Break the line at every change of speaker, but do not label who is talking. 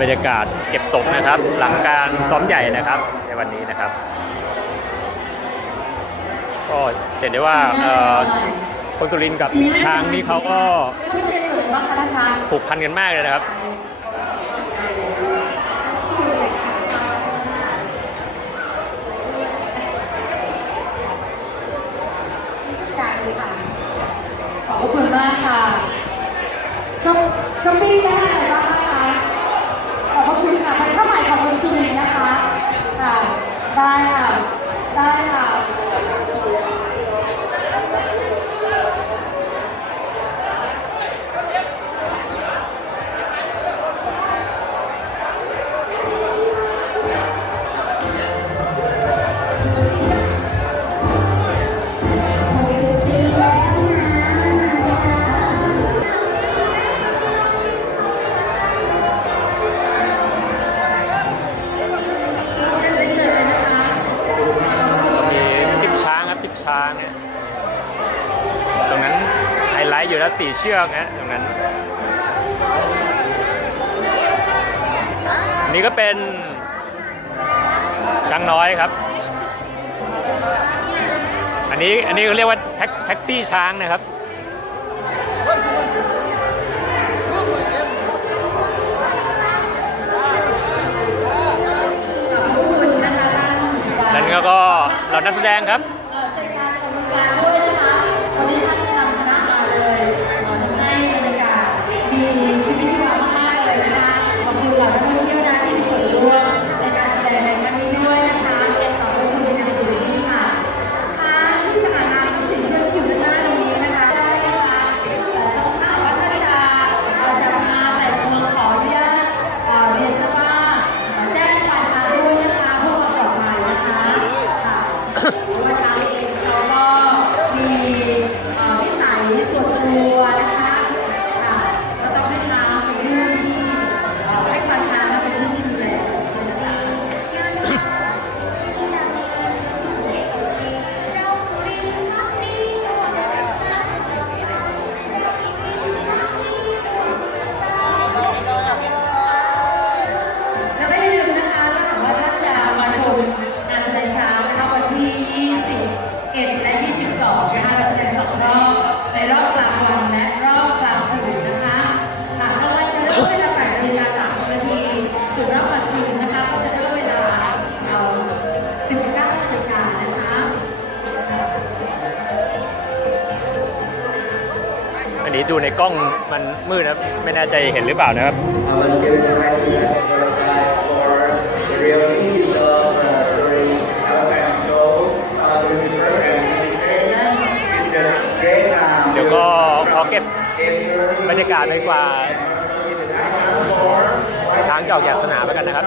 บรรยากาศเก็บตกนะครับ หลังการซ้อมใหญ่นะครับในวันนี้นะครับ ก็เห็นได้ว่าเคนสุรินทร์กับช้างนี้เขาก็
ผูก
พันกันมากเลยนะครับ
ขอบคุณมากค่ะชอมชอมพี่ได้
ช้างฮะตรงนั้นไฮไลท์อยู่แล้วสี่เชือกนะตรงนั้นนี่ก็เป็นช้างน้อยครับ อันนี้อันนี้เขาเรียกว่าแท็กซี่ช้างนะครับ
นั้น
ก็เรานักแสดงครับ
boa วันนี้ดูในกล้องมันมืดนะไม่แน่ใจเห็นหรือเปล่านะครับ เดี๋ยวก็ขอเก็บบรรยากาศดีกว่าช้างเก่าหยาดสนามแล้วกันนะครั
บ